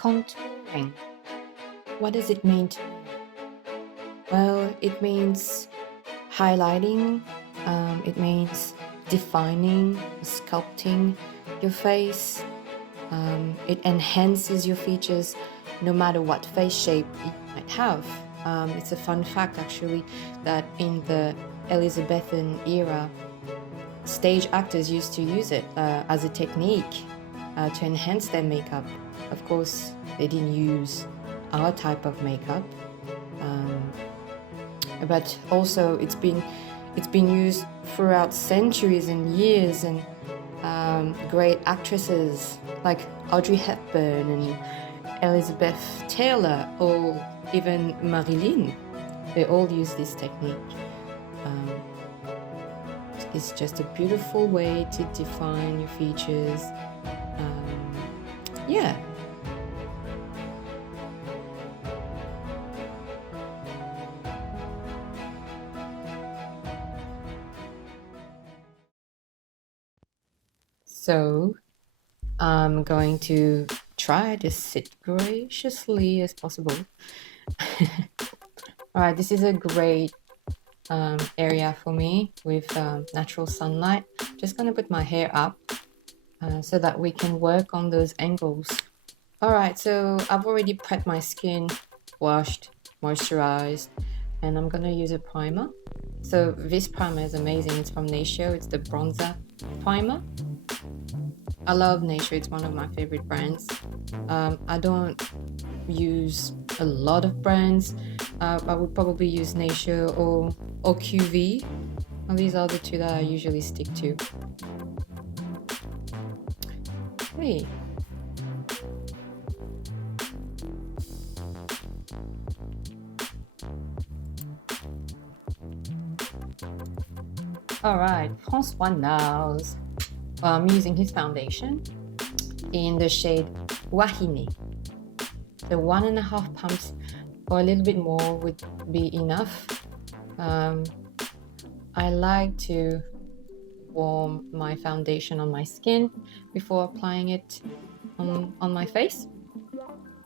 Contouring. What does it mean to me? Well, it means highlighting, it means defining, sculpting your face. It enhances your features no matter what face shape you might have. It's a fun fact actually that in the Elizabethan era, stage actors used to use it as a technique to enhance their makeup. Of course, they didn't use our type of makeup, but also it's been used throughout centuries and years, and great actresses like Audrey Hepburn and Elizabeth Taylor, or even Marilyn, they all use this technique. It's just a beautiful way to define your features. Yeah. So I'm going to try to sit graciously as possible. All right, this is a great area for me with natural sunlight. Just gonna put my hair up so that we can work on those angles. All right, so I've already prepped my skin, washed, moisturized, and I'm gonna use a primer. So this primer is amazing. It's from Natio. It's the bronzer primer. I love Natio. It's one of my favorite brands. I don't use a lot of brands. I would probably use Natio or QV. Well, these are the two that I usually stick to. Hey. All right, François Nars. I'm using his foundation in the shade Wahine. The 1.5 pumps or a little bit more would be enough. I like to warm my foundation on my skin before applying it on my face.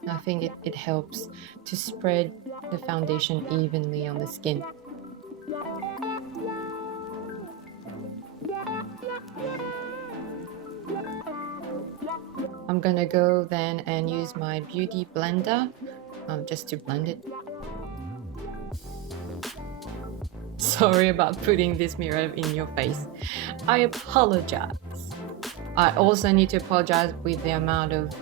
I think it helps to spread the foundation evenly on the skin. I'm gonna go then and use my beauty blender just to blend it. Sorry about putting this mirror in your face. I apologize. I also need to apologize with the amount of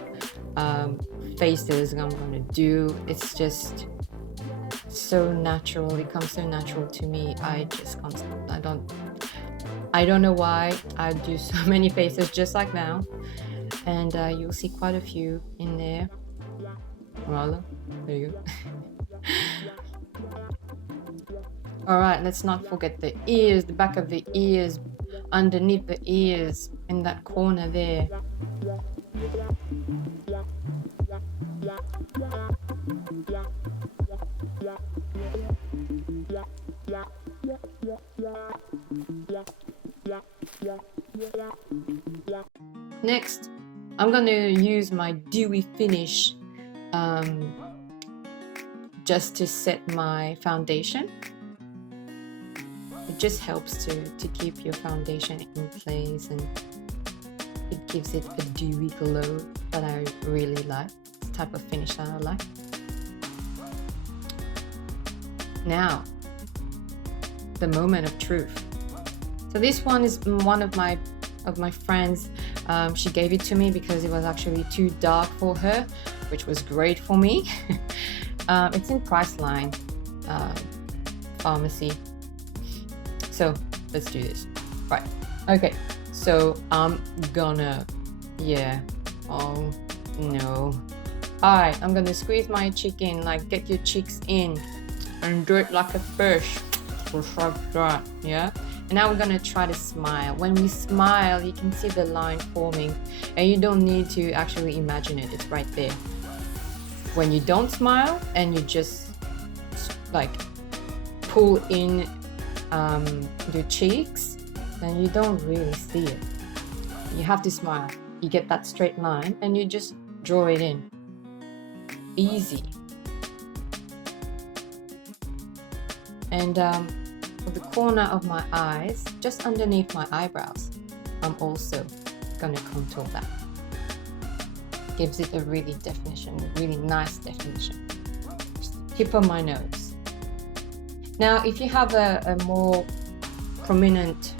faces I'm gonna do. It's just so natural. It comes so natural to me. I just can't. I don't know why I do so many faces just like now. And you'll see quite a few in there. Voila, there you go. All right, let's not forget the ears, the back of the ears, underneath the ears, in that corner there. Next, I'm going to use my dewy finish just to set my foundation. It just helps to keep your foundation in place, and it gives it a dewy glow that I really like. It's the type of finish that I like. Now, the moment of truth. So this one is one of my friends. She gave it to me because it was actually too dark for her, which was great for me. It's in Priceline pharmacy. So let's do this. Right. Okay. So I'm gonna, oh no. All right. I'm gonna squeeze my cheek in, like get your cheeks in, and do it like a fish, just like that. Yeah. And now we're gonna try to smile. When we smile, you can see the line forming, and you don't need to actually imagine it. It's right there. When you don't smile and you just like pull in your cheeks, then you don't really see it. You have to smile. You get that straight line and you just draw it in. easy. And for the corner of my eyes, just underneath my eyebrows, I'm also gonna contour that. Gives it a really nice definition. Just the tip of my nose. Now, if you have a more prominent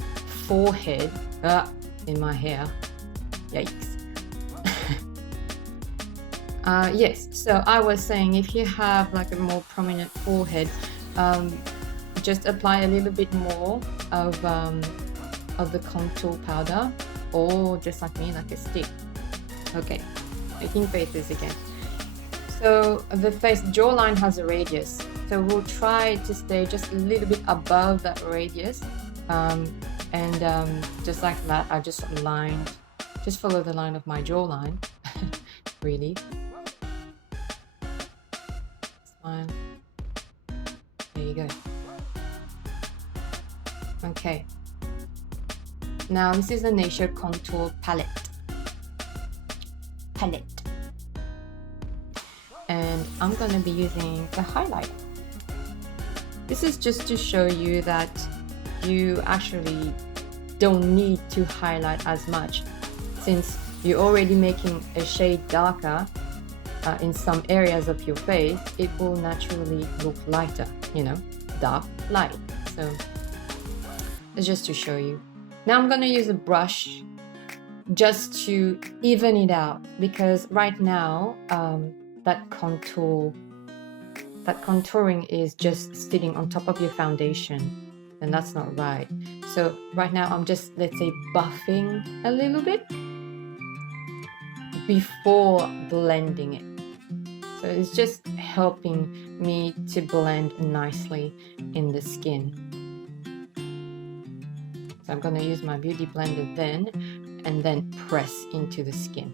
forehead, in my hair, yikes. Yes, so I was saying if you have like a more prominent forehead, just apply a little bit more of the contour powder, or just like me, like a stick. Okay, making faces again. So the face jawline has a radius, so we'll try to stay just a little bit above that radius, and just like that, I just follow the line of my jawline. Really. Smile. There you go. Okay. Now this is the Nature Contour Palette. And I'm going to be using the highlighter. This is just to show you that you actually don't need to highlight as much, since you're already making a shade darker in some areas of your face. It will naturally look lighter, you know, dark, light. So it's just to show you. Now I'm going to use a brush just to even it out, because right now that contouring is just sitting on top of your foundation, and that's not right. So right now I'm just, let's say, buffing a little bit before blending it. So it's just helping me to blend nicely in the skin. So I'm going to use my beauty blender then, and then press into the skin.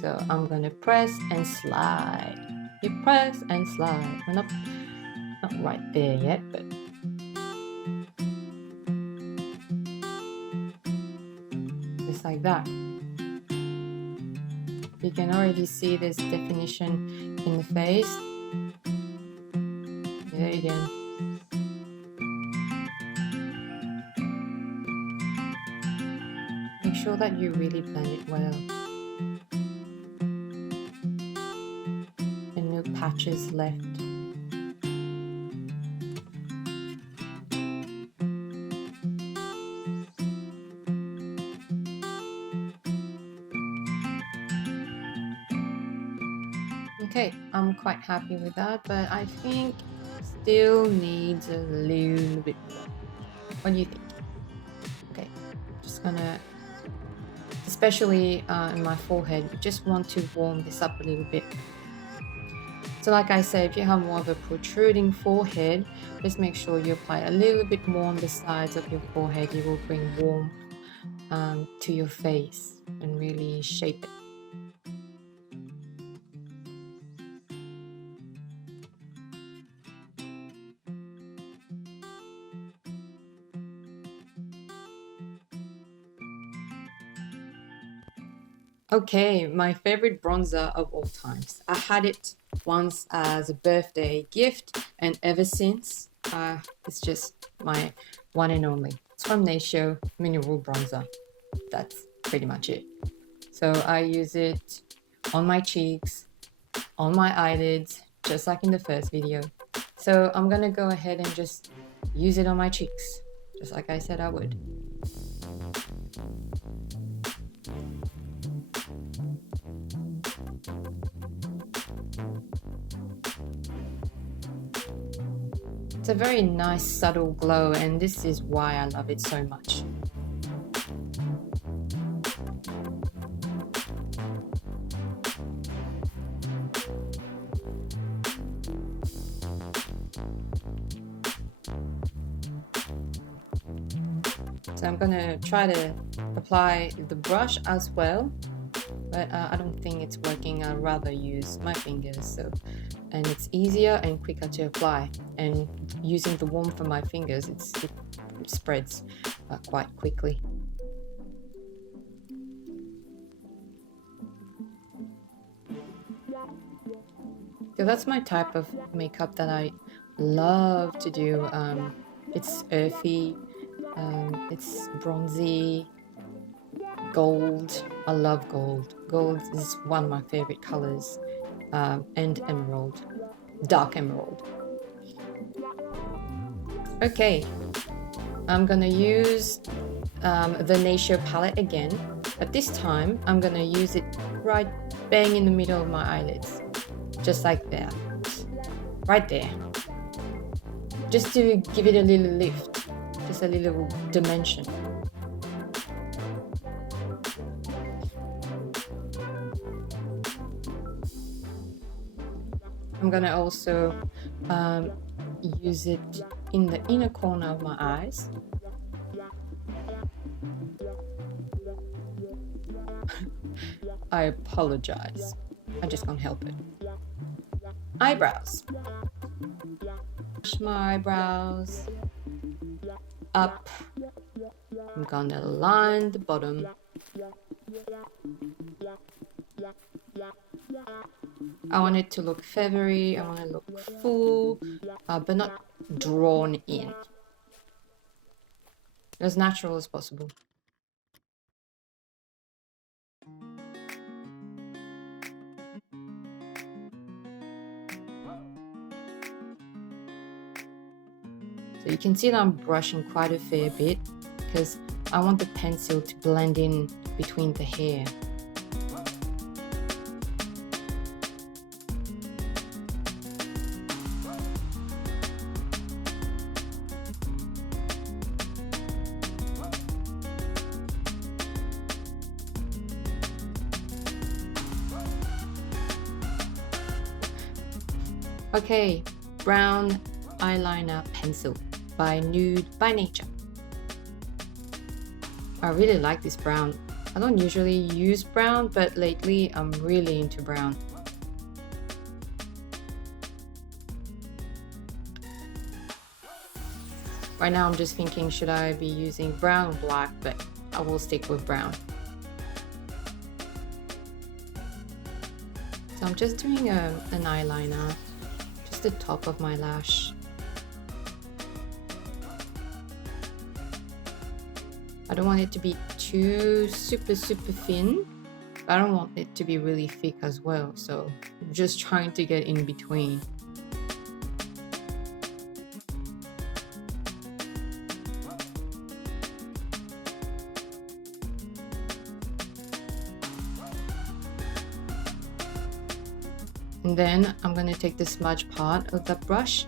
So I'm going to press and slide. You press and slide. We're not right there yet, but just like that. You can already see this definition in the face. There you go. Make sure that you really blend it well. And no patches left. Okay, I'm quite happy with that, but I think still needs a little bit more. What do you think? Okay, just gonna, especially in my forehead, you just want to warm this up a little bit. So like I said, if you have more of a protruding forehead, just make sure you apply a little bit more on the sides of your forehead. It will bring warmth to your face and really shape it. Okay, my favorite bronzer of all times. I had it once as a birthday gift, and ever since, it's just my one and only. It's from Nature Mineral Bronzer. That's pretty much it. So I use it on my cheeks, on my eyelids, just like in the first video. So I'm gonna go ahead and just use it on my cheeks, just like I said I would. It's a very nice subtle glow, and this is why I love it so much. So I'm gonna try to apply the brush as well, but I don't think it's working. I'd rather use my fingers, and it's easier and quicker to apply, and using the warmth of my fingers, it spreads quite quickly. because that's my type of makeup that I love to do. It's earthy, it's bronzy, gold. I love gold. Gold is one of my favorite colors, and emerald, dark emerald. Okay, I'm gonna use the Nature palette again, but this time I'm gonna use it right bang in the middle of my eyelids, just like that, right there, just to give it a little lift, just a little dimension. I'm gonna also use it in the inner corner of my eyes. I apologize. I just can't help it. Eyebrows. Brush my eyebrows up. I'm gonna line the bottom. I want it to look feathery. I want to look full, but not drawn in. As natural as possible. So you can see that I'm brushing quite a fair bit because I want the pencil to blend in between the hair. Okay, brown eyeliner pencil by Nude by Nature. I really like this brown. I don't usually use brown, but lately I'm really into brown. Right now I'm just thinking, should I be using brown or black, but I will stick with brown. So I'm just doing an eyeliner, just the top of my lash. I don't want it to be too super thin, but I don't want it to be really thick as well, so I'm just trying to get in between. And then I'm going to take the smudge part of that brush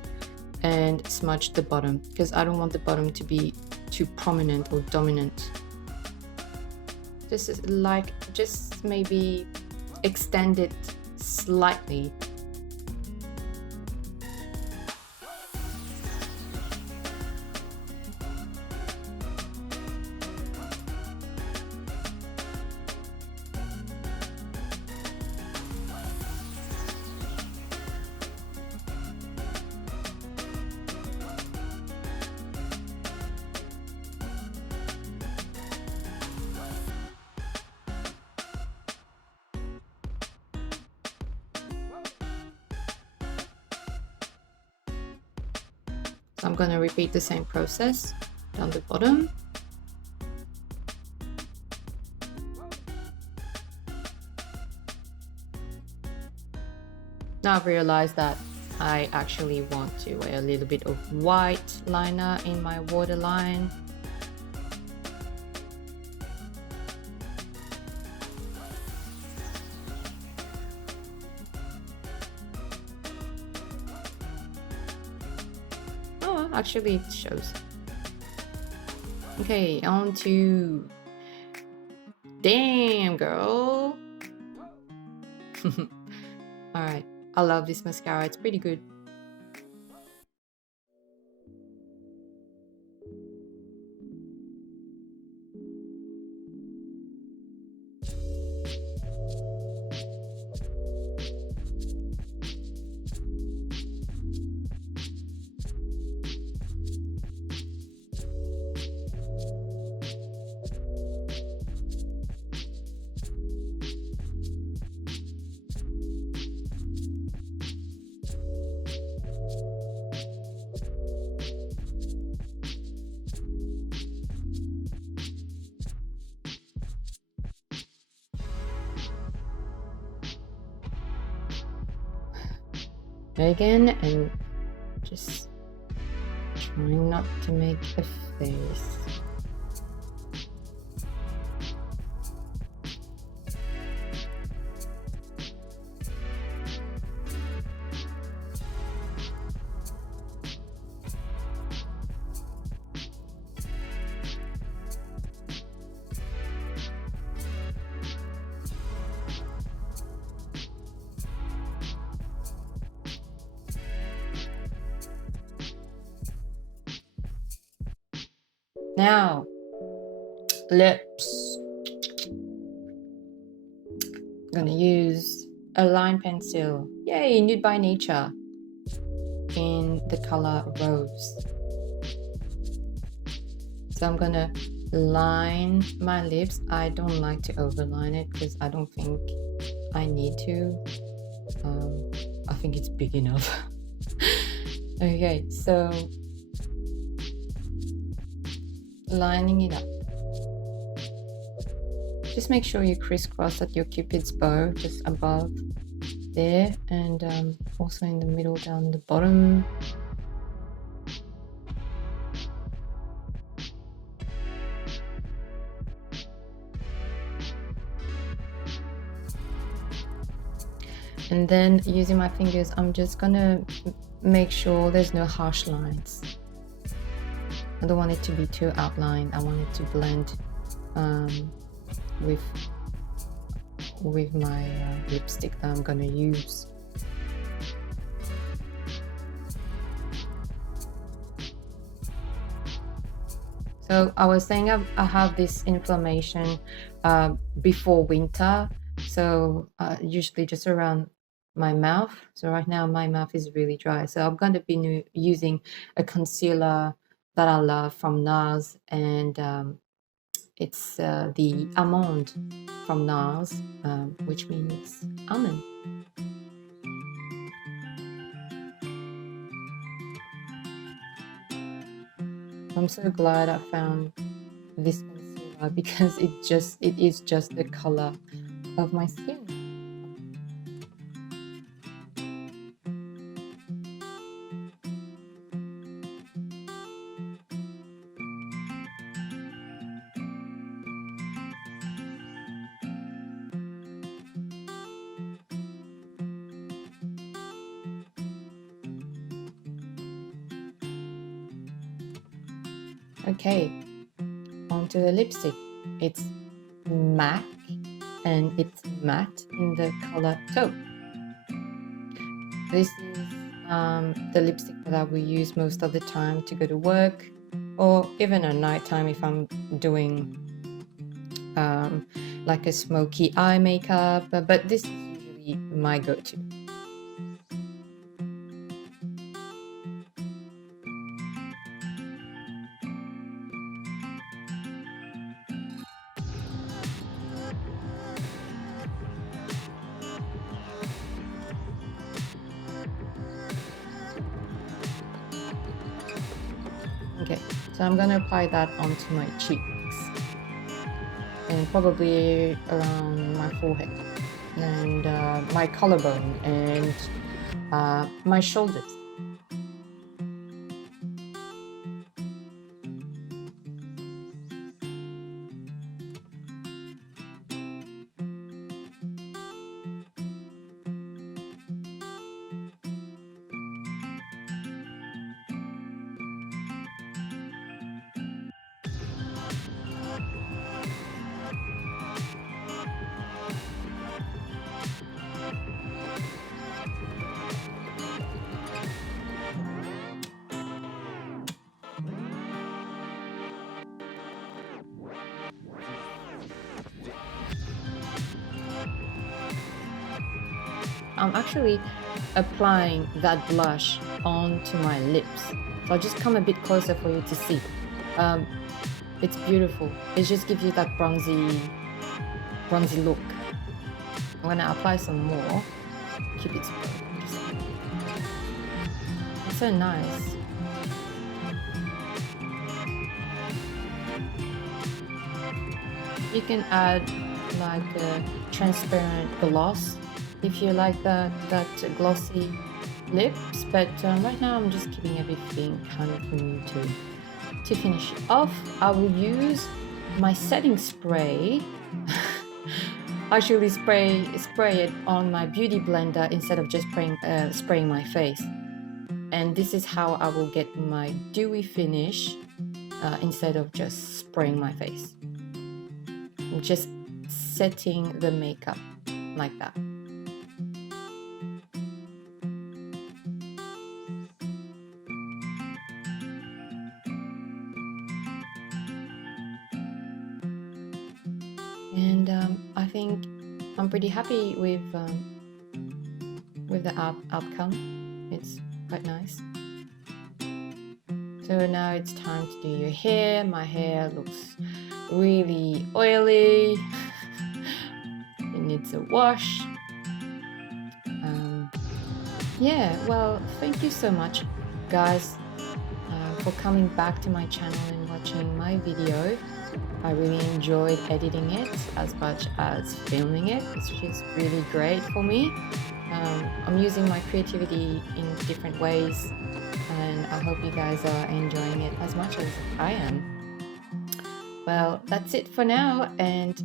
and smudge the bottom, because I don't want the bottom to be too prominent or dominant. Just maybe extend it slightly. So I'm going to repeat the same process down the bottom. Now I've realized that I actually want to wear a little bit of white liner in my waterline. Actually it shows. Okay, on to damn girl. Alright, I love this mascara, it's pretty good. again, and just trying not to make a face. Now, lips. I'm gonna use a line pencil. Yay, Nude by Nature in the color Rose. So I'm gonna line my lips. I don't like to overline it because I don't think I need to. I think it's big enough. Okay, so lining it up. Just make sure you crisscross at your cupid's bow just above there, and also in the middle down the bottom. And then using my fingers, I'm just gonna make sure there's no harsh lines. I don't want it to be too outlined. I want it to blend with my lipstick that I'm gonna use. So I was saying I have this inflammation before winter, so usually just around my mouth. So right now my mouth is really dry, so I'm going to be using a concealer that I love from NARS, and it's the Monde from NARS, which means almond. I'm so glad I found this concealer because it is just the color of my skin. Okay, onto the lipstick. It's MAC and it's matte in the color Taupe. This is the lipstick that I will use most of the time to go to work, or even at night time if I'm doing like a smoky eye makeup, but this is usually my go-to. Okay, so I'm gonna apply that onto my cheeks and probably around my forehead and my collarbone and my shoulders. I'm actually applying that blush onto my lips. So I'll just come a bit closer for you to see. It's beautiful. It just gives you that bronzy look. I'm gonna apply some more. Cupid's bow. It's so nice. You can add like a transparent gloss if you like that glossy lips, but right now I'm just keeping everything kind of nude too. To finish it off, I will use my setting spray. Actually spray it on my beauty blender instead of just spraying my face. And this is how I will get my dewy finish instead of just spraying my face. I'm just setting the makeup like that. And I think I'm pretty happy with the outcome. It's quite nice. So now it's time to do your hair. My hair looks really oily. It needs a wash. Yeah, well, thank you so much, guys, for coming back to my channel and watching my video. I really enjoyed editing it as much as filming it. It's just really great for me. I'm using my creativity in different ways, and I hope you guys are enjoying it as much as I am. Well, that's it for now, and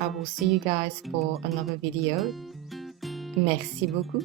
I will see you guys for another video. Merci beaucoup.